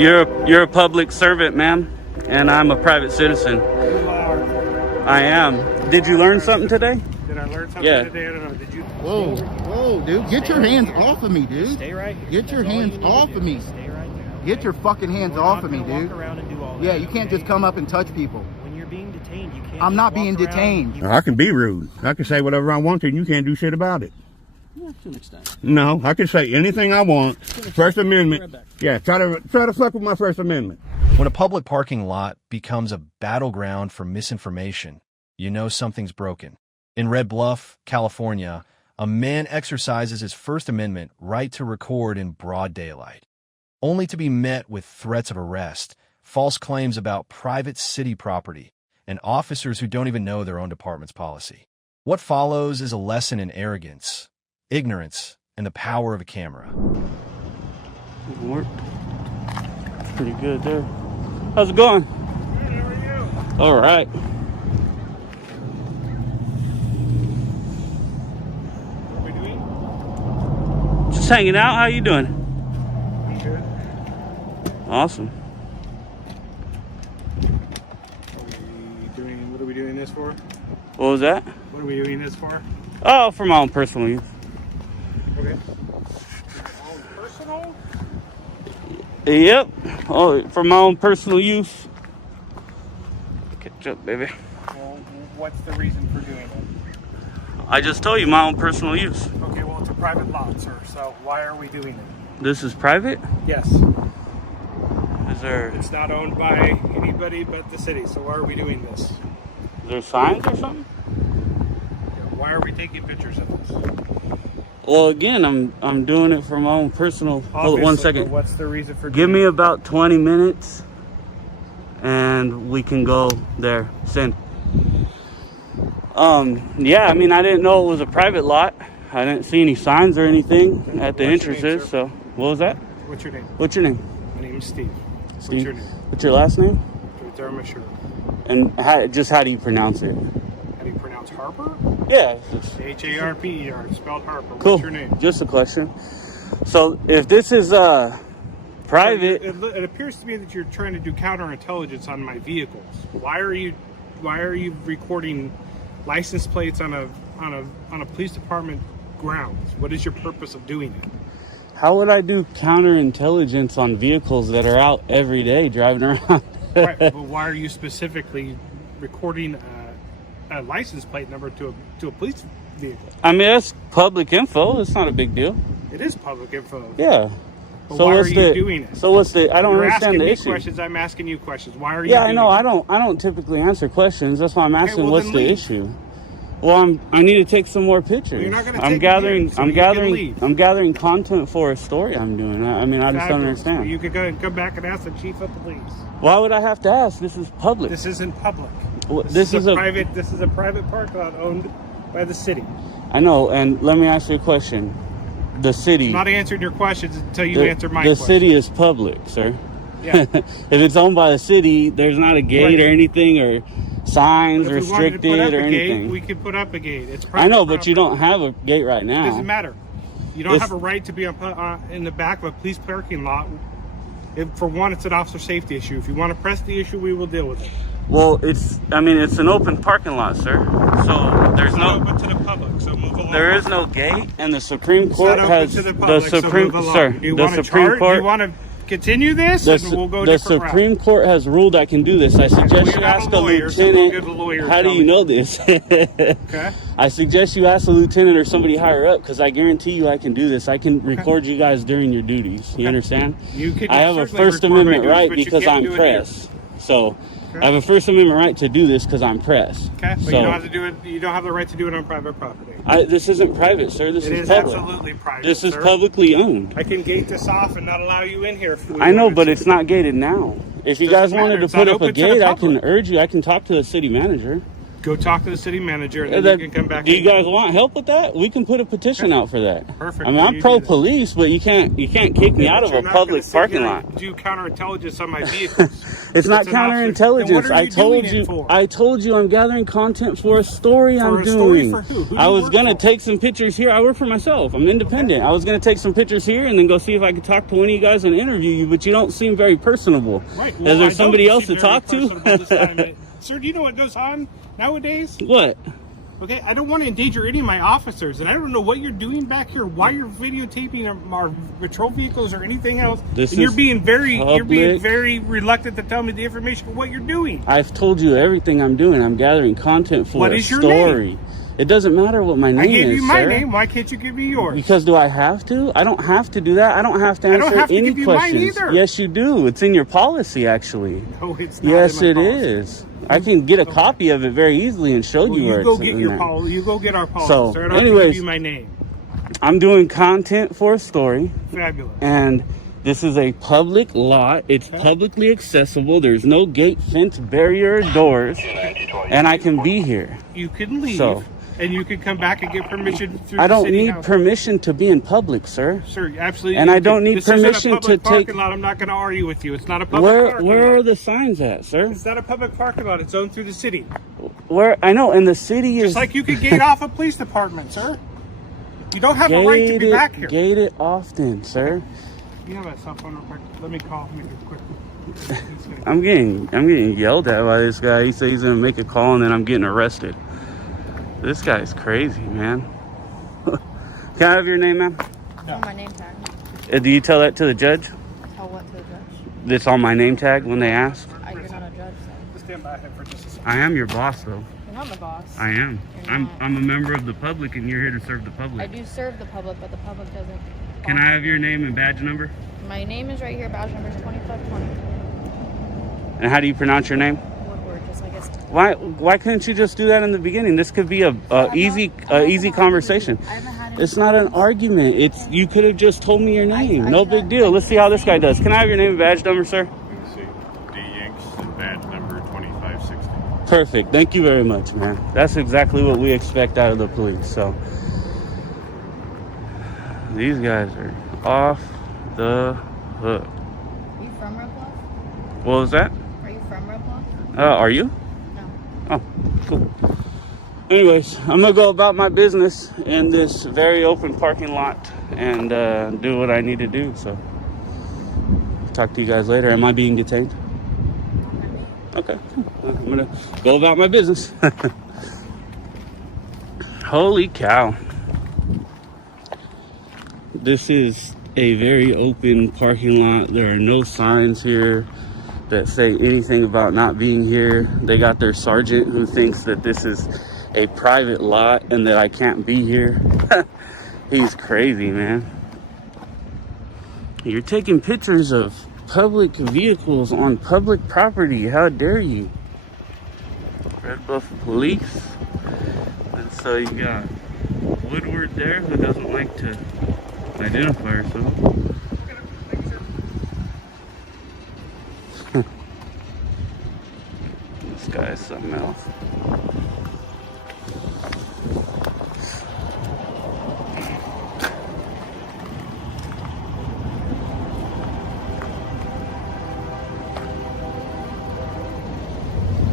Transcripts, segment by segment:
You're a public servant, ma'am, and I'm a private citizen. I am. Did you learn something today? Did I learn something today? I don't know. Did you? Whoa, dude! Get your hands off of me, dude. Stay right here. Get your hands off of me. Stay right there. Get your fucking hands off of me, dude. Yeah, you can't just come up and touch people. When you're being detained, you can't. I'm not being detained. I can be rude. I can say whatever I want to, and you can't do shit about it. Yeah, to an extent. No, I can say anything I want. First Amendment. Yeah, try to fuck with my First Amendment. When a public parking lot becomes a battleground for misinformation, you know something's broken. In Red Bluff, California, a man exercises his First Amendment right to record in broad daylight, only to be met with threats of arrest, false claims about private city property, and officers who don't even know their own department's policy. What follows is a lesson in arrogance, ignorance, and the power of a camera. It worked. Pretty good there. How's it going? Good, how are you? All right. What are we doing? Just hanging out. How you doing? I'm good. Awesome. What are we doing this for? What was that? What are we doing this for? Oh, for my own personal use. Okay. Personal? Yep. Oh, for my own personal use. Catch up, baby. Well, what's the reason for doing it? I just told you my own personal use. Okay, well, it's a private lot, sir. So why are we doing it? This is private? Yes. Is there It's not owned by anybody but the city. So why are we doing this? is there signs or something? Why are we taking pictures of this? Well, again, I'm doing it for my own personal. Hold on one Obviously, second. but what's the reason for Give doing me it? about 20 minutes and we can go there. Send. Yeah, I mean, I didn't know it was a private lot. I didn't see any signs or anything at the What's your entrances. name, sir? So, what was that? What's your name? What's your name? My name is Steve. Steve? What's your name? What's your last name? Dermashur. And how do you pronounce it? How do you pronounce Harper? Yeah. it's just- Harper, spelled Harper. Cool. What's your name? Just a question. So, if this is private, It appears to me that you're trying to do counterintelligence on my vehicles. Why are you recording license plates on a police department grounds? What is your purpose of doing it? how would I do counterintelligence on vehicles that are out every day driving around? Right, but why are you specifically recording a license plate number to a police vehicle? I mean, that's public info. It's not a big deal. It is public info. Yeah. But So why are what's you the doing it? So what's the? I don't You're understand asking the me issue. questions. I'm asking you questions. Why are you? Yeah, I doing know. it? I don't typically answer questions. That's why I'm asking. well, What's then the leave. issue? Well, I need to take some more pictures. You're not gonna I'm take gathering. it, so I'm you can gathering. leave. I'm gathering content for a story I'm doing. I mean, I just don't Fabulous. understand. You could go and come back and ask the chief of police. Why would I have to ask? This is public. This isn't public. Well, This is a private park lot owned by the city. I know. And let me ask you a question. The city. I'm not answering your questions until you answer my The question. city is public, sir. Yeah. If it's owned by the city, there's not a gate Right. or anything or signs If we wanted to put restricted up or a anything. gate, we could put up a gate. It's I private know, but you property. don't have a gate right now. It doesn't matter. You don't It's- have a right to be in the back of a police parking lot. For one, it's an officer safety issue. If you want to press the issue, we will deal with it. Well, it's an open parking lot, sir. So there's It's not no, open to the public, so move along. there is no gate, and the Supreme It's Court not open has to the public, so move along. sir, Do you the want to Supreme charge? Do Court. you want to continue this, The, and we'll go a the different Supreme route? Court has ruled I can do this. I suggest Well, you you're not ask a a lawyer, so lieutenant. we'll get a lawyer How do tell you me. know this? Okay. I suggest you ask a lieutenant or somebody higher up, because I guarantee you I can do this. I can record you guys during your duties. You understand? You can I have a certainly First record my Amendment duties, right but you because can't I'm do it here. press. So I have a First Amendment right to do this because I'm press. Okay, but So, you don't have to do it. You don't have the right to do it on private property. this isn't private, sir. This It is is public. absolutely private. This is sir. publicly owned. I can gate this off and not allow you in here. If we I know, wanted but to. it's not gated now. If you Doesn't guys wanted matter. to It's put not up a open to the gate, I can public. urge you. I can talk to the city manager. Go talk to the city manager, and then you can come back. Do you guys want help with that? We can put a petition out for that. Perfect. I mean, I'm pro-police, but you can't kick me out of a public parking lot. Do counterintelligence on my vehicles? It's not counterintelligence. I told you I'm gathering content for a story I'm doing. For who? I was gonna take some pictures here. I work for myself. I'm independent. I was gonna take some pictures here and then go see if I could talk to one of you guys and interview you, but you don't seem very personable. Right. Is there somebody else to talk to? Sir, do you know what goes on nowadays? What? Okay, I don't want to endanger any of my officers, and I don't know what you're doing back here, why you're videotaping our patrol vehicles or anything else. And you're being very reluctant to tell me the information of what you're doing. I've told you everything I'm doing. I'm gathering content for what a is your story. Name? It doesn't matter what my name is. I gave you my sir. name. Why can't you give me yours? Because do I have to? I don't have to do that. I don't have to answer I don't have to any give you questions. Mine either. Yes, you do. It's in your policy, actually. No, it's not. Yes, it policy. is. I can get a copy of it very easily and show you where you go it's get in your there. policy. You go get our policy. So, sir. I don't anyways, have to give you my name. I'm doing content for a story. Fabulous. And this is a public lot. It's publicly accessible. There's no gate, fence, barrier, or doors. And I can be here. You can leave. So, and you can come back and get permission through I don't the city need house. permission to be in public, sir. Sir, absolutely. And I don't need permission to take. take. Lot. I'm not going to argue with you. It's not a public parking lot. Where are the signs at, sir? It's not a public parking lot. It's owned through the city. Where I know, and the city is Just like you could gate off a police department, sir. You don't have a right to be back here. Gate it often, sir. You have a cell phone real quick. Let me call him quick. I'm getting yelled at by this guy. He says he's gonna make a call and then I'm getting arrested. This guy's crazy, man. Can I have your name, ma'am? No. On my name tag. Do you tell that to the judge? Tell what to the judge? It's on my name tag when they ask? You're not a judge, so. Just stand by him for just a second. I am your boss, though. You're not my boss. I am. You're not. I'm a member of the public and you're here to serve the public. I do serve the public, but the public doesn't. Can I have your name and badge number? My name is right here. Badge number is 2520. And how do you pronounce your name? Woodward, just like it's. Why couldn't you just do that in the beginning? This could be a easy conversation. It's not an argument. It's you could have just told me your name. No big deal. Let's see how this guy does. Can I have your name and badge number, sir? Let's see. D. Yanks, badge number 2560. Perfect. Thank you very much, man. That's exactly what we expect out of the police. So these guys are off the hook. Are you from Red Bluff? What was that? Are you from Red Bluff? Are you? No. Oh, cool. Anyways, I'm gonna go about my business in this very open parking lot and do what I need to do. So, talk to you guys later. Am I being detained? Okay, cool. I'm gonna go about my business. Holy cow. This is a very open parking lot. There are no signs here that say anything about not being here. They got their sergeant who thinks that this is a private lot and that I can't be here. He's crazy, man. You're taking pictures of public vehicles on public property. How dare you? Red Bluff Police. And so you got Woodward there who doesn't like to identify herself. This guy is something else.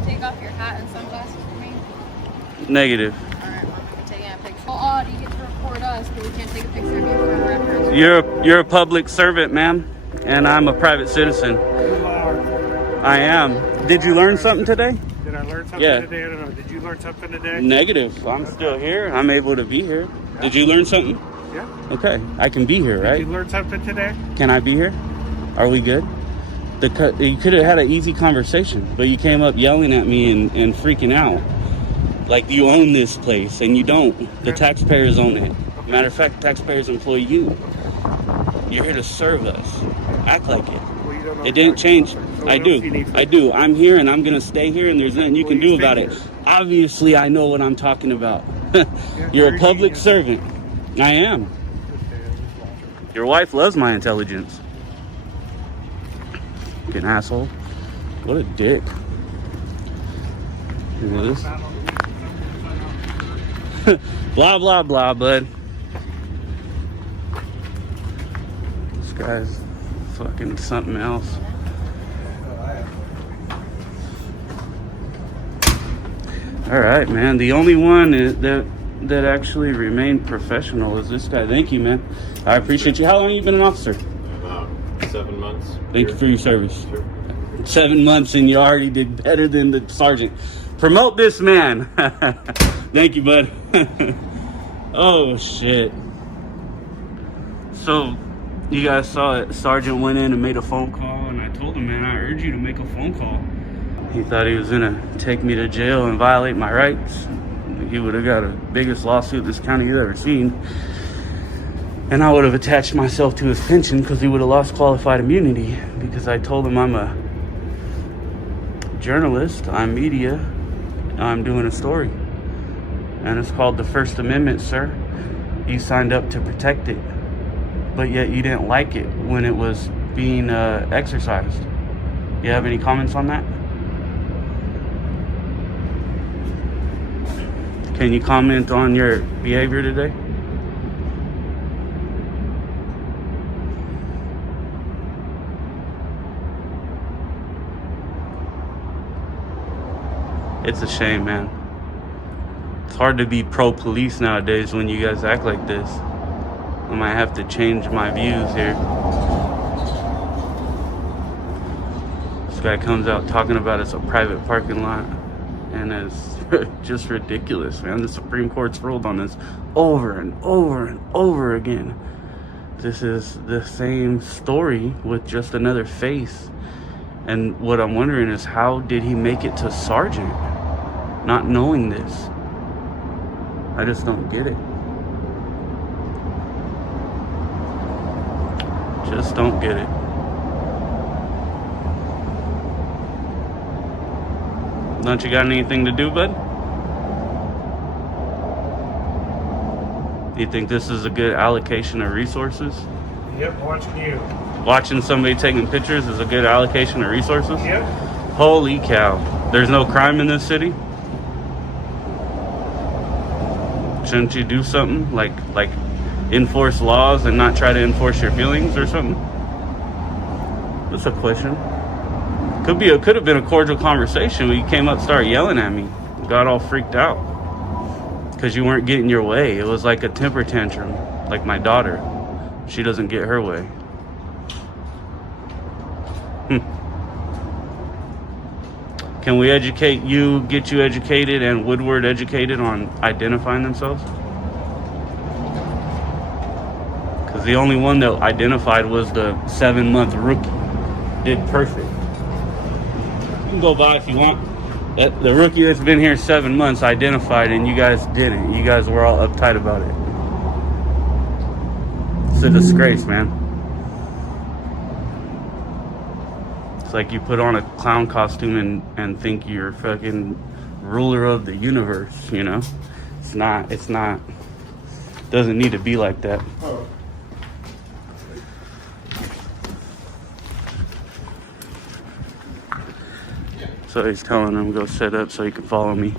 Take off your hat and sunglasses for me. Negative. Alright, I'm gonna be taking a picture. Oh, odd, you get to record us, but we can't take a picture of you for reference. You're a public servant, ma'am, and I'm a private citizen. I am. Did you learn something today? Did I learn something today? I don't know. Did you learn something today? Negative. I'm still here. I'm able to be here. Yeah. Did you learn something? Yeah. Okay. I can be here, right? Did you learn something today? Can I be here? Are we good? You could have had an easy conversation, but you came up yelling at me and freaking out. Like you own this place, and you don't. The taxpayers own it. Matter of fact, taxpayers employ you. You're here to serve us. Act like it. Well, you don't know It didn't change. So I do. I'm here and I'm going to stay here and there's nothing you can do about it. Obviously, I know what I'm talking about. You're a public servant. I am. Your wife loves my intelligence. You an asshole. What a dick. Look at this. Blah, blah, blah, bud. This guy's fucking something else. All right, man. The only one that actually remained professional is this guy. Thank you, man. I appreciate you. How long have you been an officer? About 7 months. Thank you for your service. Sure. 7 months and you already did better than the sergeant. Promote this man. Thank you, bud. Oh, shit. So, you guys saw it. Sergeant went in and made a phone call, and I told him, man, I urge you to make a phone call. He thought he was gonna take me to jail and violate my rights. He would have got the biggest lawsuit this county's ever seen. And I would have attached myself to his pension because he would have lost qualified immunity, because I told him I'm a journalist, I'm media, I'm doing a story. And it's called the First Amendment, sir. You signed up to protect it, but yet you didn't like it when it was being exercised. You have any comments on that? Can you comment on your behavior today? It's a shame, man. It's hard to be pro-police nowadays when you guys act like this. I might have to change my views here. This guy comes out talking about it's a private parking lot, and it's just ridiculous, man. The Supreme Court's ruled on this over and over and over again. This is the same story with just another face. And what I'm wondering is, how did he make it to sergeant not knowing this? I just don't get it. Just don't get it. Don't you got anything to do, bud? Do you think this is a good allocation of resources? Yep, watching you. Watching somebody taking pictures is a good allocation of resources? Yep. Holy cow. There's no crime in this city? Shouldn't you do something like enforce laws and not try to enforce your feelings or something? That's a question. Could have been a cordial conversation when you came up, started yelling at me, got all freaked out because you weren't getting your way. It was like a temper tantrum, like my daughter. She doesn't get her way. Can we educate you, get you educated, and Woodward educated on identifying themselves? Because the only one that identified was the 7-month rookie. Did perfect. You can go by if you want. The rookie that's been here 7 months identified, and you guys didn't. You guys were all uptight about it. It's a disgrace, man. It's like you put on a clown costume and think you're fucking ruler of the universe, you know? It's not, doesn't need to be like that. So he's telling him go set up so he can follow me.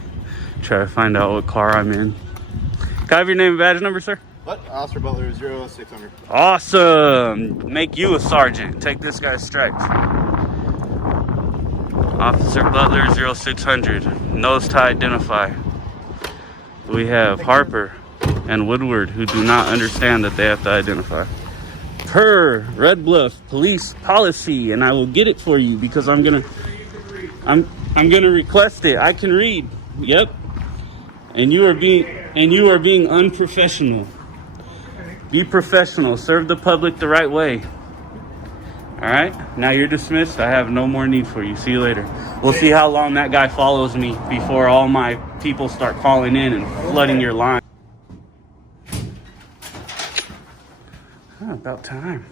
Try to find out what car I'm in. Can I have your name and badge number, sir? What? Officer Butler 0600. Awesome. Make you a sergeant. Take this guy's stripes. Officer Butler 0600. Knows to identify. We have Harper and Woodward who do not understand that they have to identify. Per Red Bluff police policy, and I will get it for you because I'm gonna request it. I can read. Yep. And you are being unprofessional. Be professional. Serve the public the right way. All right? Now you're dismissed. I have no more need for you. See you later. We'll see how long that guy follows me before all my people start calling in and flooding your line. About time.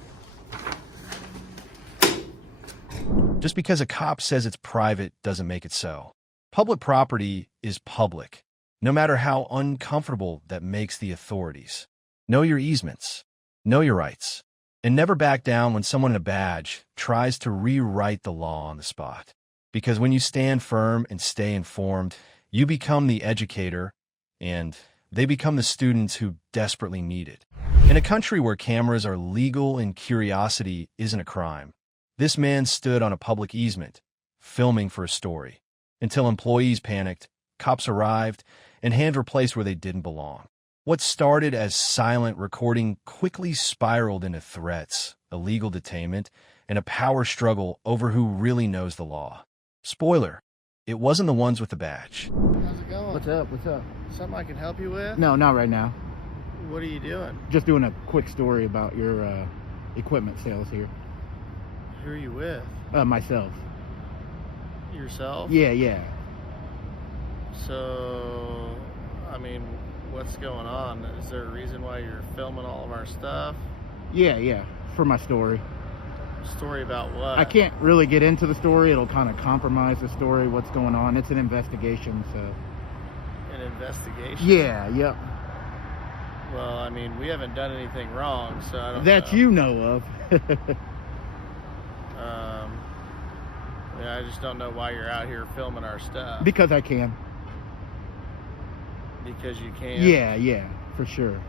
Just because a cop says it's private doesn't make it so. Public property is public, no matter how uncomfortable that makes the authorities. Know your easements, know your rights, and never back down when someone in a badge tries to rewrite the law on the spot. Because when you stand firm and stay informed, you become the educator and they become the students who desperately need it. In a country where cameras are legal and curiosity isn't a crime, this man stood on a public easement, filming for a story, until employees panicked, cops arrived, and hands were placed where they didn't belong. What started as silent recording quickly spiraled into threats, illegal detainment, and a power struggle over who really knows the law. Spoiler, it wasn't the ones with the badge. How's it going? What's up? What's up? Something I can help you with? No, not right now. What are you doing? Just doing a quick story about your equipment sales here. Who are you with? Myself. Yourself? Yeah. So, I mean, what's going on? Is there a reason why you're filming all of our stuff? Yeah. For my story. Story about what? I can't really get into the story. It'll kind of compromise the story, what's going on. It's an investigation, so. An investigation? Yeah, yep. Well, I mean, we haven't done anything wrong, so I don't That know. you know of. Yeah, I just don't know why you're out here filming our stuff. Because I can. Because you can? Yeah, for sure.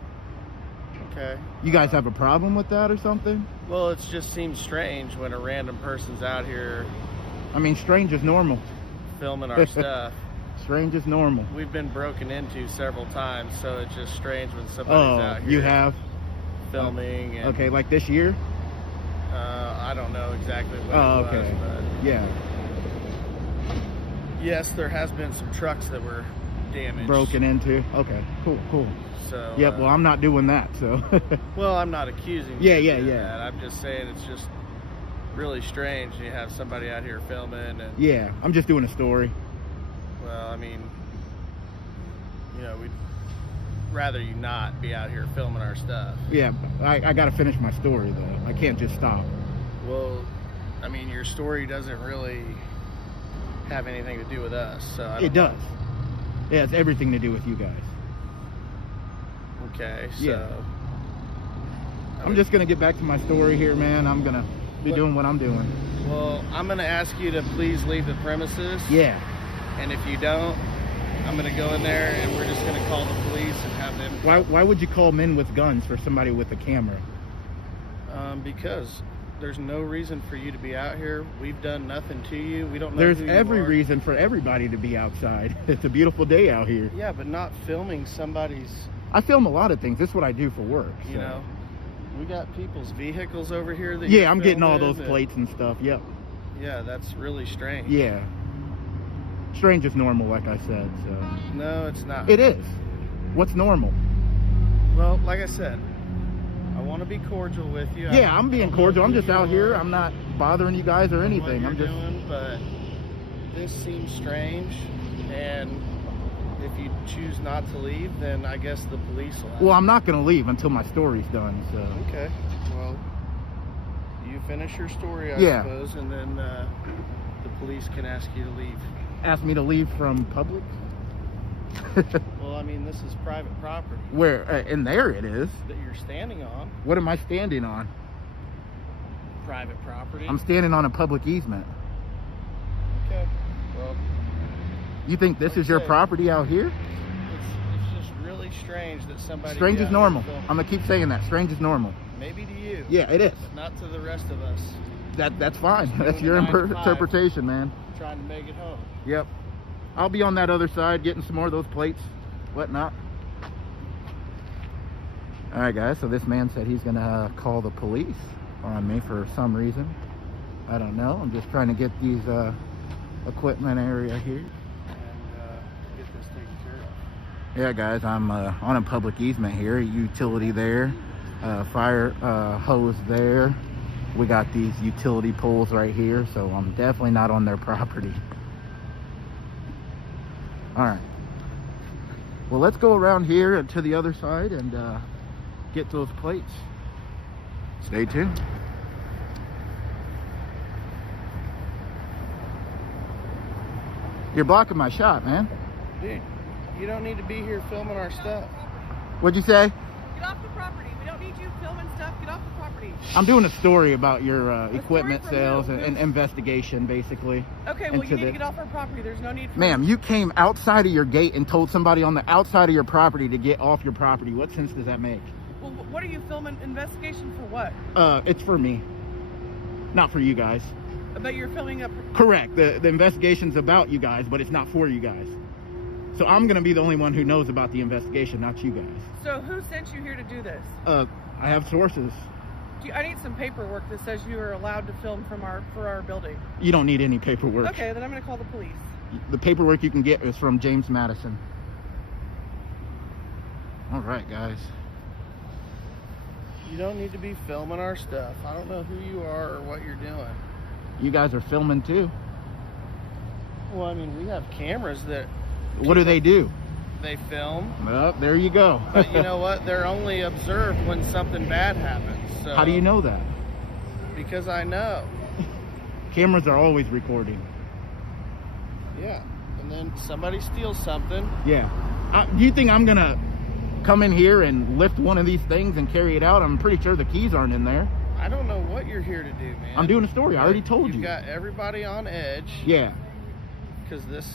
Okay. You guys have a problem with that or something? Well, it just seems strange when a random person's out here I mean, strange is normal. filming our stuff. Strange is normal. We've been broken into several times, so it's just strange when somebody's out here. You have? Filming. And, Okay, like this year? I don't know exactly what Oh, it was, okay. but Yeah. yes, there has been some trucks that were damaged. Broken into. Okay, cool. So. Yep, well, I'm not doing that, so. Well, I'm not accusing Yeah, you of yeah. that. I'm just saying it's just really strange. You have somebody out here filming, and Yeah, I'm just doing a story. well, I mean, you know, we'd rather you not be out here filming our stuff. Yeah, I got to finish my story, though. I can't just stop. Well, I mean, your story doesn't really have anything to do with us, so I don't It does. Yeah, it's everything to do with you guys. Okay, so Yeah. I'm just going to get back to my story here, man. I'm going to be doing what I'm doing. well, I'm going to ask you to please leave the premises. Yeah. And if you don't, I'm going to go in there and we're just going to call the police and have them. Why would you call men with guns for somebody with a camera? Because there's no reason for you to be out here. We've done nothing to you. We don't know There's who you every are. reation for everybody to be outside. It's a beautiful day out here. Yeah, but not filming somebody's, I film a lot of things. This is what I do for work. you so. know. We got people's vehicles over here that Yeah, you're I'm getting all filming, those and- plates and stuff. Yep. Yeah, that's really strange. Yeah. Strange is normal, like I said. So No, it's not. it is. What's normal? Well, like I said, I want to be cordial with you. Yeah, I'm being cordial. I'm just out here. I'm not bothering you guys or anything. What I'm you're just. doing, but this seems strange, and if you choose not to leave, then I guess the police will. Well, I'm not gonna leave until my story's done. So. Okay. Well, you finish your story, I Yeah. suppose, and then the police can ask you to leave. Ask me to leave from public. Well, I mean, this is private property Where? And there it is. that you're standing on. What am I standing on? Private property. I'm standing on a public easement. Okay. Well, You think this Like is your I said, property out here? it's just really strange that somebody. Strange be is out here normal. filming. I'm gonna keep saying that. Strange is normal. Maybe to you. Yeah, it is. But not to the rest of us That's fine. Just That's doing your a 9 to 5. interpretation, man. trying to make it home. Yep. I'll be on that other side getting some more of those plates, whatnot. All right, guys. So this man said he's gonna call the police on me for some reason. I don't know. I'm just trying to get these equipment area here. And get this taken care of. Yeah, guys. I'm on a public easement here. Utility there, fire hose there. We got these utility poles right here, so I'm definitely not on their property. All right. Well, let's go around here to the other side and get those plates. Stay tuned. You're blocking my shot, man. Dude, you don't need to be here filming our stuff. What'd you say? Get off the property. We don't need need you filming stuff. Get off the property. I'm doing a story about your equipment story sales from who? and investigation, basically. Okay, well, into you need to the- get off our property. There's no need for Ma'am, you came outside of your gate and told somebody on the outside of your property to get off your property. What sense does that make? Well, what are you filming? Investigation for what? It's for me, not for you guys. But you're filming up. Correct. The investigation's about you guys, but it's not for you guys. So I'm gonna be the only one who knows about the investigation, not you guys. So who sent you here to do this? I have sources. I need some paperwork that says you are allowed to film for our building. You don't need any paperwork. Okay, then I'm going to call the police. The paperwork you can get is from James Madison. All right, guys. You don't need to be filming our stuff. I don't know who you are or what you're doing. You guys are filming too. Well, I mean, we have cameras that What do they do? they film. Well, there you go. But you know what? They're only observed when something bad happens. So, How do you know that? Because I know. Cameras are always recording. Yeah. And then somebody steals something. Yeah. Do you think I'm gonna come in here and lift one of these things and carry it out? I'm pretty sure the keys aren't in there. I don't know what you're here to do, man. I'm doing a story. I already told you. You've got everybody on edge. Yeah. Because this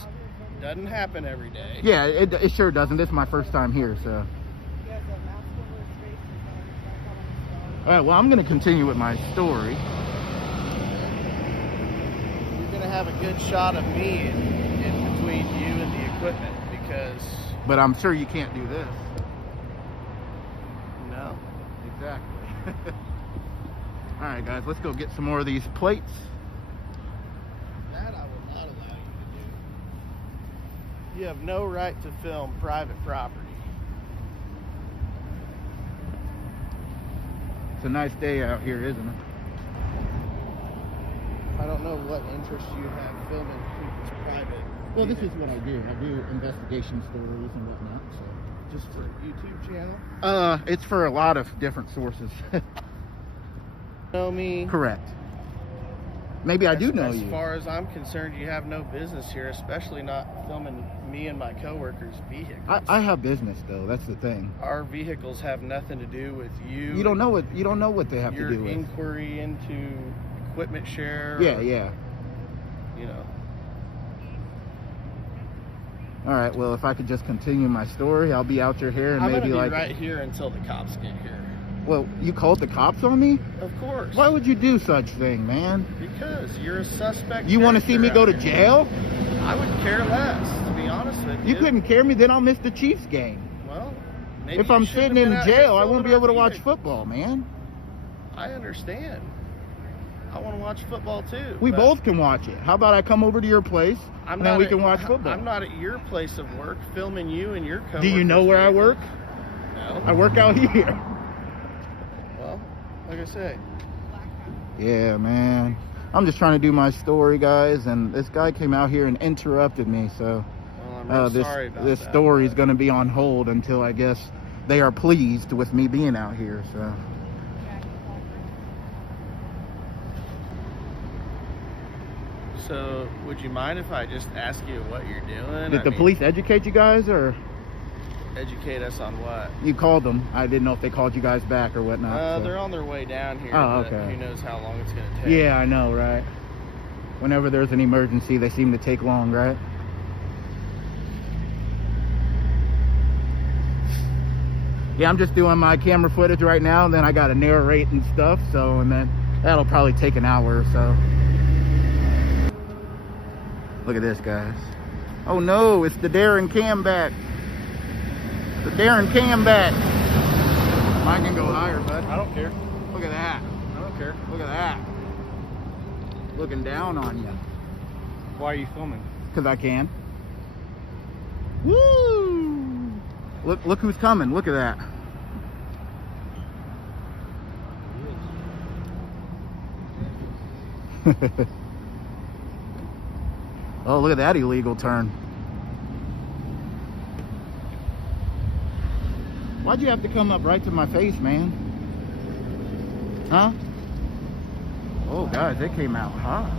doesn't happen every day. Yeah, it sure doesn't. This is my first time here, so. All right, well, I'm going to continue with my story. You're going to have a good shot of me in between you and the equipment because... But I'm sure you can't do this. No. Exactly. All right, guys, let's go get some more of these plates. That I will not allow you to do. You have no right to film private property. It's a nice day out here, isn't it? I don't know what interest you have filming people's private. Well, this is what I do. I do investigation stories and whatnot. So, just for a YouTube channel? It's for a lot of different sources. Know me? Correct. Maybe I do know you. As far as I'm concerned, you have no business here, especially not filming me and my coworkers' vehicles. I have business though. That's the thing. Our vehicles have nothing to do with you. You don't know what they have to do Your with. inquiry into equipment share. Yeah, or, yeah. You know. All right. Well, if I could just continue my story, I'll be out your hair and I'm maybe gonna be like. right here until the cops get here. Well, you called the cops on me? Of course. Why would you do such thing, man? Because you're a suspect. You want to see me go to jail? I would care less, to be honest with you. You couldn't care me, then I'll miss the Chiefs game. Well, maybe If I'm you shouldn't sitting have in been out here jail, I filming won't be our able to watch vehicles. football, man. I understand. I want to watch football too. We but both can watch it. How about I come over to your place and then we can watch football? I'm not at your place of work filming you and your coworkers. Do you know where I work? No. I work out here. Well, like I say. Yeah, man. I'm just trying to do my story, guys, and this guy came out here and interrupted me, so Well, I'm real sorry about this that, story is but- going to be on hold until I guess they are pleased with me being out here, so. So, would you mind if I just ask you what you're doing? Did the police educate you guys, or educate us on what? you called them? I didn't know if they called you guys back or whatnot. so. They're on their way down here. Oh, but okay. Who knows how long it's going to take? Yeah, I know, right? Whenever there's an emergency, they seem to take long, right? Yeah, I'm just doing my camera footage right now, and then I got to narrate and stuff, so, and then that'll probably take an hour or so. Look at this, guys. Oh no, it's the Darren Cam back. The Darren Cam back. Mine can go higher, bud. I don't care. Look at that. I don't care. Look at that. Looking down on you. Why are you filming? Because I can. Woo! Look who's coming. Look at that. Oh, look at that illegal turn. Why'd you have to come up right to my face, man? Huh? Oh, guys, it came out hot.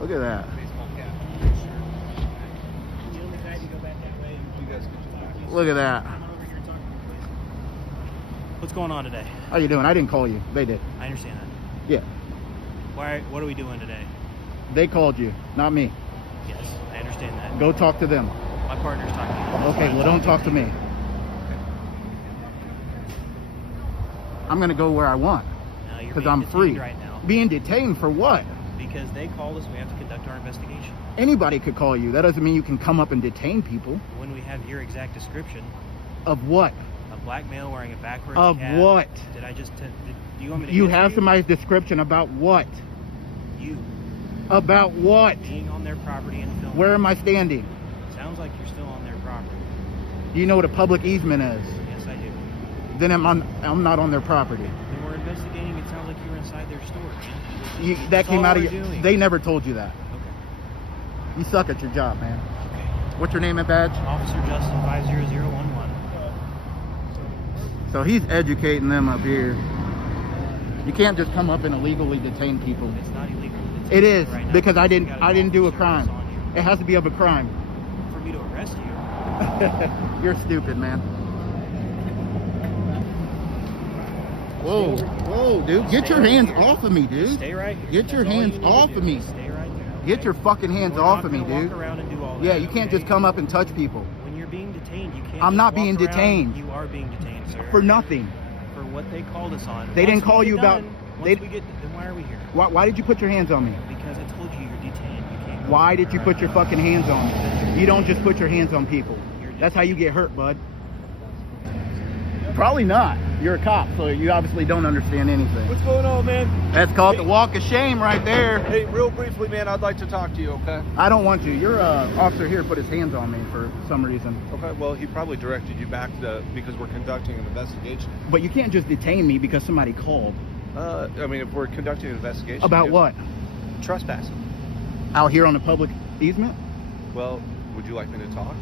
Look at that. Look at that. What's going on today? How you doing? I didn't call you. They did. I understand that. Yeah. What are we doing today? They called you, not me. Yes, I understand that. Go talk to them. My partner's talking to you. Okay, well, don't talk to me. I'm going to go where I want. No, you're because being I'm detained free. right now. Being detained for what? Because they called us, we have to conduct our investigation. Anybody could call you. That doesn't mean you can come up and detain people. When we have your exact description Of what? of black male wearing a backwards Of cap. what? Did I just? Do you want me to? You answer have you? somebody's description about what? You About what? being on their property and filming. Where am I standing? Sounds like you're still on their property. Do you know what a public easement is? Yes, I do. Then I'm not on their property. When we're investigating, it sounds like you were inside their storage. That That's came all out of we're you. doing. They never told you that. Okay. You suck at your job, man. What's your name and badge? Officer Justin 50011. So he's educating them up here. You can't just come up and illegally detain people. It's not illegal. It's It is right now. because I You didn't got do a officer crime. on you. It has to be of a crime. For me to arrest you. You're stupid, man. Whoa, whoa, dude. Get your hands off of me, dude. Stay right here. Get your That's all hands you need off to of do. me. Stay right there. Get your fucking hands We're off not of me, gonna dude. walk around and do all that, Yeah, you can't okay? just come up and touch people. When you're being detained, you can't. I'm just not walk being around. detained. You are being detained, sir. For nothing. For what they called us on. They didn't Once we call get you about- done, they- Once we get, then why are we here? Why did you put your hands on me? Because I told you you're detained. You can't. Go Why did you anywhere put your right now. fucking hands on me? You don't just put your hands on people. You're That's how you get hurt, bud. Probably not. You're a cop, so you obviously don't understand anything. What's going on, man? That's called the walk of shame right there. Hey, real briefly, man, I'd like to talk to you, okay? I don't want to. Your officer here put his hands on me for some reason. Okay, well, he probably directed you back because we're conducting an investigation. But you can't just detain me because somebody called. I mean, if we're conducting an investigation... About what? Trespassing. Out here on a public easement? Well, would you like me to talk?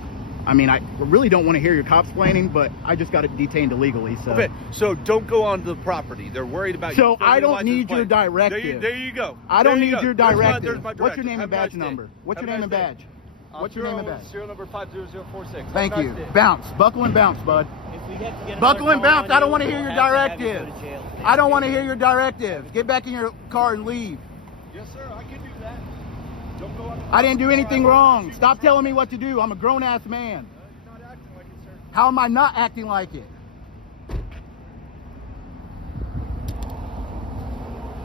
I mean, I really don't want to hear your cops planning, but I just got detained illegally, so... Okay, so don't go onto the property. They're worried about you. So I don't need your directive. There you go. I don't There you need go. your There's directive. my What's your directive. name and Have a badge nice day. number? What's Have your a name and nice badge? day. What's your name and badge? Serial number 50046. Thank Have a you. nice day. Bounce. Buckle and bounce, bud. If we have to get Buckle another and call bounce. on I don't you, want to hear we'll your have to have you directive. go to jail. I don't want to hear your directive. Get back in your car and leave. Yes, sir, I can do that. Don't go on the I didn't do anything wrong. Stop telling me what to do. I'm a grown-ass man. You're not acting like it, sir. How am I not acting like it?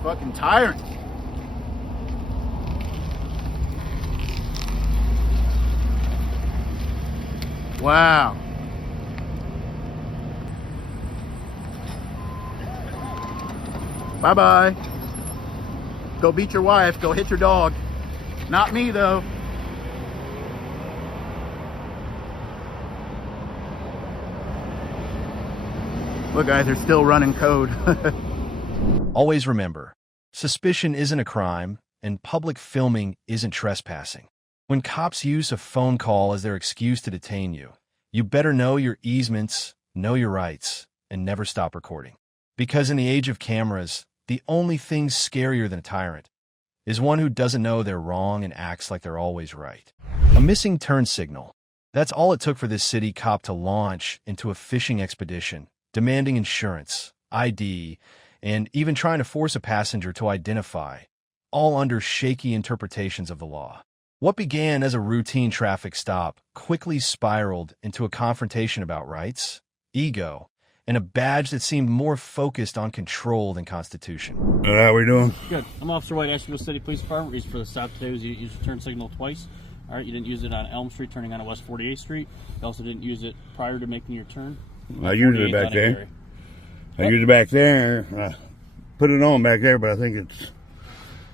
Fucking tyrant. Wow. Bye-bye. Go beat your wife. Go hit your dog. Not me, though. Look, guys, they're still running code. Always remember, suspicion isn't a crime, and public filming isn't trespassing. When cops use a phone call as their excuse to detain you, you better know your easements, know your rights, and never stop recording. Because in the age of cameras, the only thing scarier than a tyrant is one who doesn't know they're wrong and acts like they're always right. A missing turn signal. That's all it took for this city cop to launch into a fishing expedition, demanding insurance, ID, and even trying to force a passenger to identify, all under shaky interpretations of the law. What began as a routine traffic stop quickly spiraled into a confrontation about rights, ego, and a badge that seemed more focused on control than constitution. How we doing? Good. I'm Officer White, Asheville City Police Department. Reason for the stop today was you used the turn signal twice. All right, you didn't use it on Elm Street turning on West 48th Street. You also didn't use it prior to making your turn. I used it back there. I used it back there. I put it on back there, but I think it's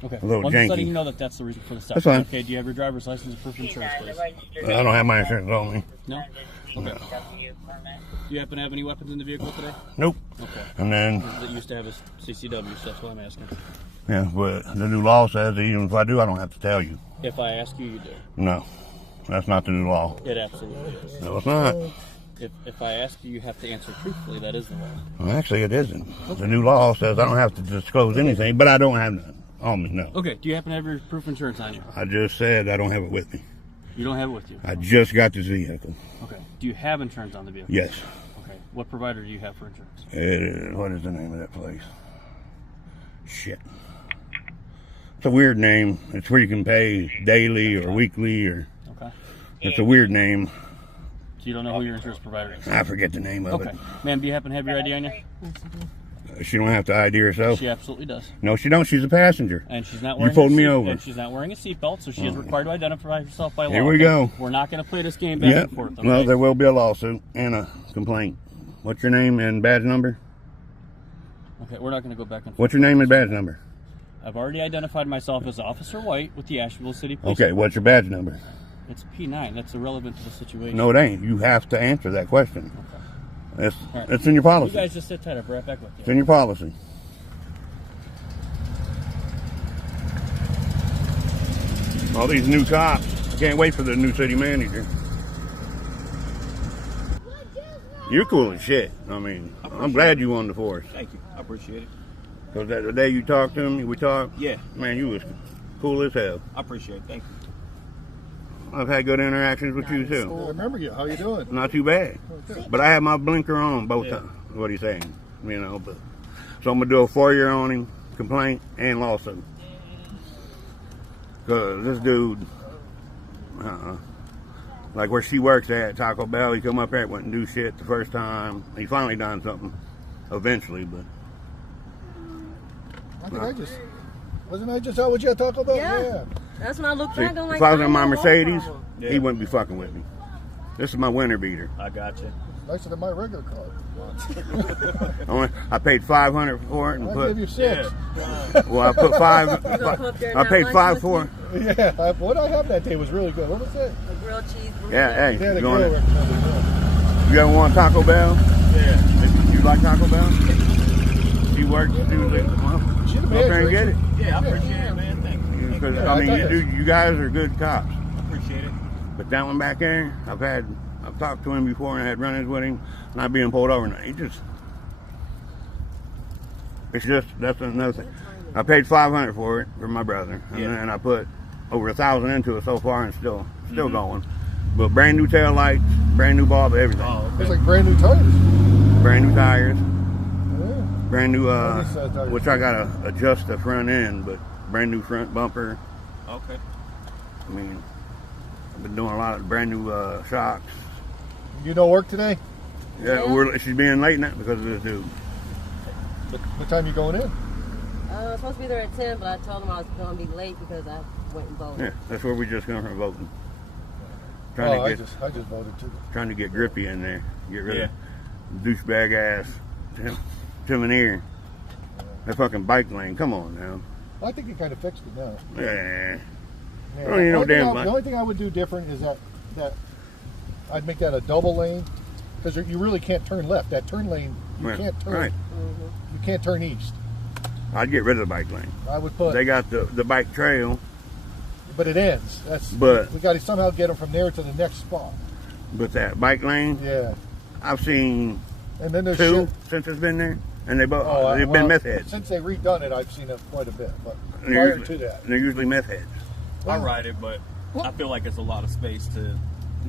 okay. a little Well, I'm just letting janky. you know that that's the reason for the stop. That's fine. Okay, do you have your driver's license and proof of insurance, please? I don't have my insurance on me. No? Okay. Do you happen to have any weapons in the vehicle today? Nope. Okay. And then, That used to have a CCW, so that's why I'm asking. yeah, but the new law says that even if I do, I don't have to tell you. If I ask you, you do. No, that's not the new law. It absolutely is. No, it's not. If I ask you, you have to answer truthfully. That is the law. Well, actually, it isn't. The new law says I don't have to disclose anything, but I don't have none on me, no. Okay, do you happen to have your proof of insurance on you? I just said I don't have it with me. You don't have it with you? I just got this vehicle. Okay. Do you have insurance on the vehicle? Yes. Okay. What provider do you have for insurance? What is the name of that place? Shit. It's a weird name. It's where you can pay daily or weekly or. Okay. It's a weird name. So you don't know who your insurance provider is? I forget the name of it. Ma'am, do you happen to have your ID on you? She don't have to ID herself? She absolutely does. No, she don't. She's a passenger. And she's not wearing You pulled me over. And she's not wearing a seatbelt, so she is required to identify herself by law. Here we go. We're not going to play this game back and forth. Okay? Well, there will be a lawsuit and a complaint. What's your name and badge number? Okay, we're not going to go back and forth. What's your name and badge number? I've already identified myself as Officer White with the Asheville City Police. Okay, what's your badge number? It's P9. That's irrelevant to the situation. No, it ain't. You have to answer that question. Okay. It's in your policy. You guys just sit tight. I'll be right back with you. It's in your policy. All these new cops. I can't wait for the new city manager. You're cool as shit. I mean, I'm glad you won the force. Thank you. I appreciate it. Because the day you talked to him, we talked. Yeah. Man, you was cool as hell. I appreciate it. Thank you. I've had good interactions with you too. I remember you. How you doing? Not too bad. But I had my blinker on both times. What he's saying, you know. But so I'm gonna do a 4-year on him, complaint and lawsuit. Cause this dude, like where she works at Taco Bell, he come up here, wouldn't do shit the first time. He finally done something, eventually, but. Wasn't I just out with you at Taco Bell? Yeah. That's when I look See, back. I'm like, if I was in my Mercedes, Yeah. he wouldn't be fucking with me. This is my winter beater. I got you. Nicer than my regular car. I paid $500 for it and I gave you 6. Well, I put 5. I paid 5 for it. Yeah, what I have that day was really good. What was it? A grilled cheese burrito. Yeah, hey, Yeah, the you going grill recommended. You ever want Taco Bell? Yeah. You like Taco Bell? She works. She was like, well, She the go up there and get it. Yeah, I appreciate it, man. Thank you. Because Yeah, I mean, I tell you guys are good cops. I appreciate it. But that one back there, I've talked to him before and I had run-ins with him, not being pulled over. And that's another thing. I paid $500 for it for my brother, and I put over $1,000 into it so far, and still going. But brand new tail lights, brand new bulb, everything. Oh, okay. It's like brand new tires. Brand new tires, Yeah. brand new. Which I gotta adjust the front end, but brand new front bumper. Okay. I mean, I've been doing a lot of brand new shocks. You no work today? Yeah, she's being late now because of this dude. What time you going in? I was supposed to be there at 10, but I told him I was going to be late because I went and voted. Yeah, that's where we just come from voting. I just voted too. Trying to get Grippy in there. Get rid of douchebag ass Tim and Ear. That fucking bike lane. Come on now. I think he kind of fixed it now. Yeah. Yeah. Well, you know, The damn only thing I would do different is that I'd make that a double lane, because you really can't turn left. That turn lane, you can't turn. Right. You can't turn east. I'd get rid of the bike lane. I would put. They got the bike trail. But it ends. We got to somehow get them from there to the next spot. But that bike lane. Yeah. I've seen And then there's 2 since it's been there, and they've been meth heads. Since they redone it, I've seen it quite a bit. But And prior to that, they're usually meth heads. I ride it, but I feel like it's a lot of space It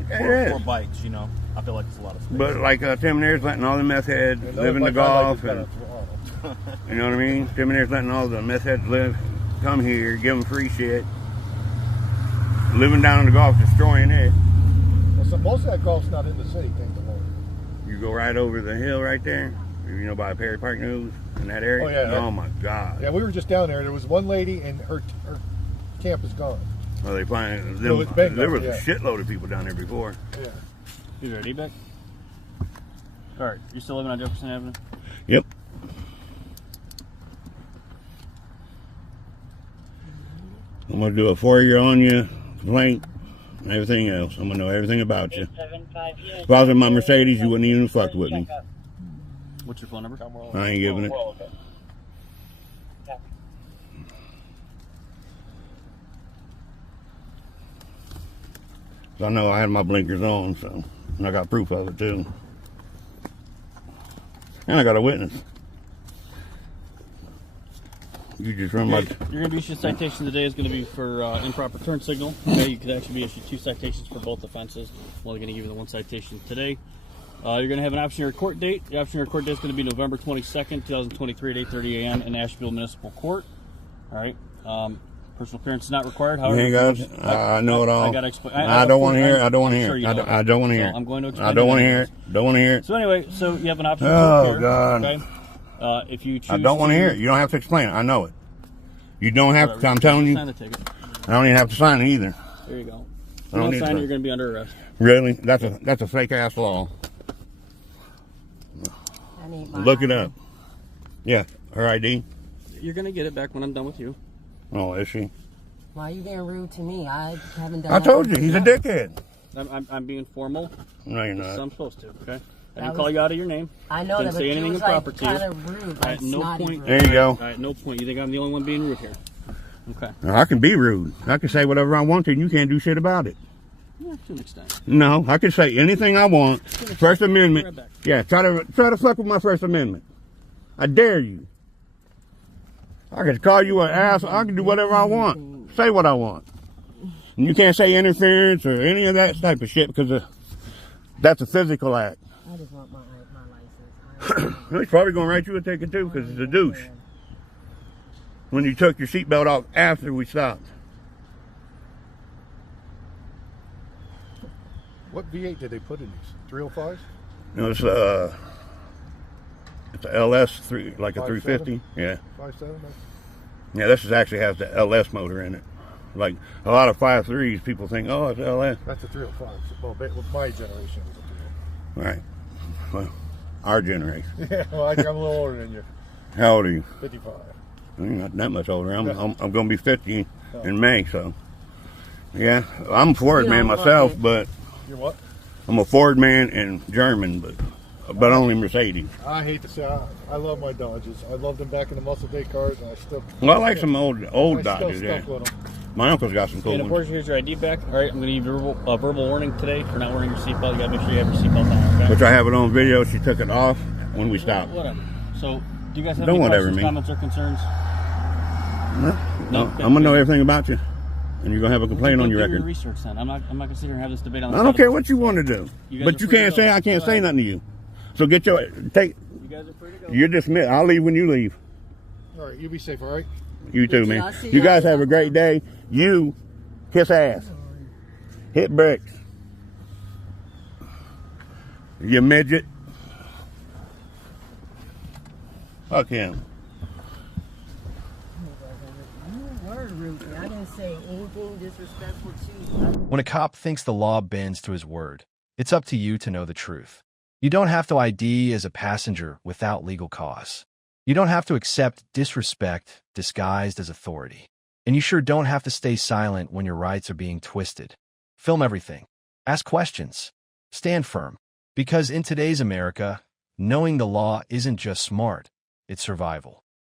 for is. bikes, you know. I feel like it's a lot of space. But like Tim and Air's letting all the meth heads live in the golf. And, you know what I mean? Tim and Air's letting all the meth heads come here, give them free shit. Living down in the golf, destroying it. Well, so most of that golf's not in the city, thank the Lord. You go right over the hill right there, you know, by Perry Park News in that area. Oh, yeah. Oh my God. Yeah, we were just down there. There was one lady, and her camp is gone. Well, they find No, it's been there gone, was a shitload of people down there before. Yeah. You ready, Beck? All right. You still living on Jefferson Avenue? Yep. I'm gonna do a 4-year on you complaint and everything else. I'm gonna know everything about you. If I was in my Mercedes, you wouldn't even fuck with me. What's your phone number? I ain't giving it. I know I had my blinkers on, so and I got proof of it too. And I got a witness. You just run my. You're going to be issued a citation today. Is going to be for improper turn signal. Okay, you could actually be issued 2 citations for both offenses. We're only going to give you the 1 citation today. You're going to have an option to court date. The option to court date is going to be November 22nd, 2023 at 8:30 a.m. in Asheville Municipal Court. All right. Personal appearance is not required. However, Hey guys, I know it all. I got to explain. I don't want to hear it. I don't want to hear sure it. you know I don't want to hear it. I'm going to explain. I don't want to hear it. Don't want to hear it. So anyway, so you have an option. Oh, to God. Okay. If you choose, I don't want to hear it. You don't have to explain it. I know it. You don't have to. I'm telling you. Sign the ticket. I don't even have to sign it either. There you go. I don't If need you don't sign to. it, you're going to be under arrest. Really? That's a fake ass law. I need my Look it up. Yeah, her ID. You're going to get it back when I'm done with you. Oh, is she? Why are you being rude to me? I haven't done I told you, nothing. he's a dickhead. I'm being formal. No, you're As not. I'm supposed to. Okay. I That didn't call you out of your name. I know Didn't that, say but anything it was improper like to you. kind of rude. Like At no snotty point. rude. There you go. All right, no point. You think I'm the only one being rude here? Okay. I can be rude. I can say whatever I want to, and you can't do shit about it. Yeah, to an extent. No, I can say anything I want. First Amendment. Right back. Yeah, try to fuck with my First Amendment. I dare you. I can call you an ass. I can do whatever I want. Say what I want. And you can't say interference or any of that type of shit because that's a physical act. I just want my license. He's probably going to write you a ticket too because he's a douche. When you took your seatbelt off after we stopped. What V8 did they put in these? 305s? It was it's a LS like a 350. Yeah. 5.7? Yeah, this actually has the LS motor in it. Like a lot of 5.3s, people think, oh, it's LS. That's a 305. Well, with my generation, it was a 305. Right. Well, our generation. Yeah, well, I'm a little older than you. How old are you? 55. You're not that much older. I'm going to be 50 in May, so. Yeah, I'm a Ford man myself, but. You're what? I'm a Ford man and German, but only Mercedes. I hate to say, I love my Dodges. I loved them back in the muscle day cars, and I still. Well, I like some old Dodges. Still Yeah. stuck with them. My uncle's got some cool And ones. of course, here's your ID back. All right, I'm going to give you a verbal warning today for not wearing your seatbelt. You got to make sure you have your seatbelt on. Okay? Which I have it on video. She took it off when we stopped. Whatever. So, do you guys have Don't any whatever questions, me. comments, or concerns? No. Okay. I'm gonna know everything about you, and you're gonna have a complaint on your Do your record. research then. I'm not going to sit here and have this debate on the I don't care what you want to do, You guys but are you free to can't go. say I can't Go say ahead. nothing to you. So get your take. You guys are free to go. You're dismissed. I'll leave when you leave. All right, you be safe, all right? You too, I'll man. see You guys y'all. have a great day. You kiss ass, hit bricks. You midget. Fuck him. You were rude. I didn't say anything disrespectful to you. When a cop thinks the law bends to his word, it's up to you to know the truth. You don't have to ID as a passenger without legal cause. You don't have to accept disrespect disguised as authority. And you sure don't have to stay silent when your rights are being twisted. Film everything. Ask questions. Stand firm. Because in today's America, knowing the law isn't just smart, it's survival.